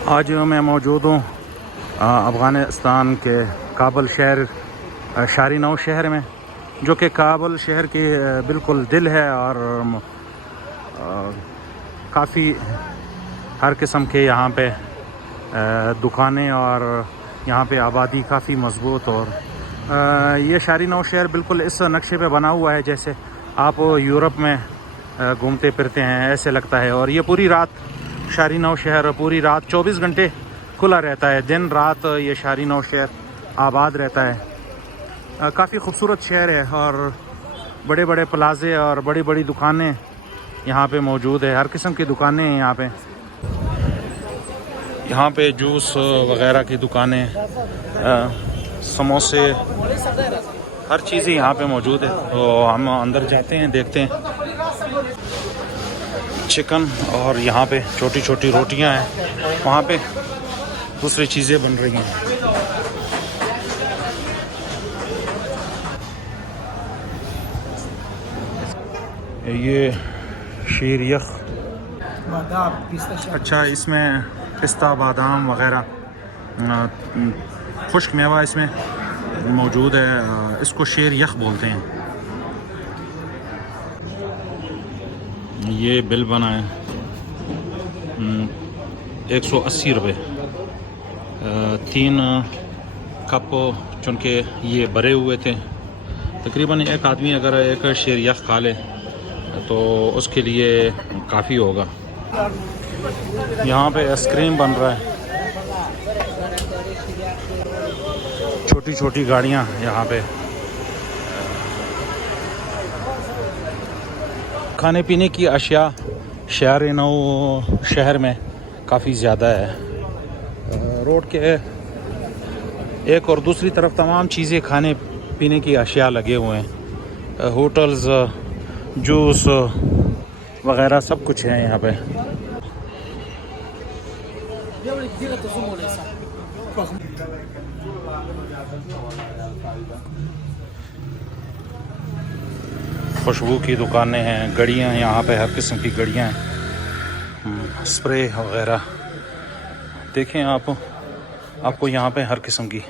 आज मैं मौजूद हूँ अफ़गानिस्तान के काबुल शहर शारी नौ शहर में, जो कि काबुल शहर के बिल्कुल दिल है और काफ़ी हर किस्म के यहाँ पे दुकानें और यहाँ पे आबादी काफ़ी मज़बूत। और ये शारी नौ शहर बिल्कुल इस नक्शे पे बना हुआ है जैसे आप यूरोप में घूमते फिरते हैं, ऐसे लगता है। और ये पूरी रात शारी नौ शहर पूरी रात 24 घंटे खुला रहता है, दिन रात ये शारी नौ शहर आबाद रहता है। काफ़ी खूबसूरत शहर है और बड़े बड़े प्लाजे और बड़ी बड़ी दुकानें यहाँ पे मौजूद है। हर किस्म की दुकानें हैं यहाँ पे जूस वगैरह की दुकानें, समोसे, हर चीज़ें यहाँ पे मौजूद है। तो हम अंदर जाते हैं, देखते हैं। चिकन और यहाँ पे छोटी छोटी रोटियाँ हैं, वहाँ पे दूसरी चीज़ें बन रही हैं। ये शीर यख, अच्छा, इसमें पिस्ता बादाम वगैरह खुश्क मेवा इसमें मौजूद है। इसको शीर यख बोलते हैं। ये बिल बना है 180 रुपये। 3 कप चूँकि ये भरे हुए थे, तकरीबन एक आदमी अगर एक शीर यख खा ले तो उसके लिए काफ़ी होगा। यहाँ पे आइसक्रीम बन रहा है, छोटी छोटी गाड़ियाँ यहाँ पे। खाने पीने की अशिया शारी नौ शहर में काफ़ी ज़्यादा है। रोड के एक और दूसरी तरफ तमाम चीज़ें खाने पीने की अशिया लगे हुए हैं। होटल्स, जूस वगैरह सब कुछ है यहाँ पे। खुशबू की दुकानें हैं, गड़ियाँ यहाँ पे हर किस्म की गड़ियाँ हैं, स्प्रे वगैरह। देखें आपको यहाँ पे हर किस्म की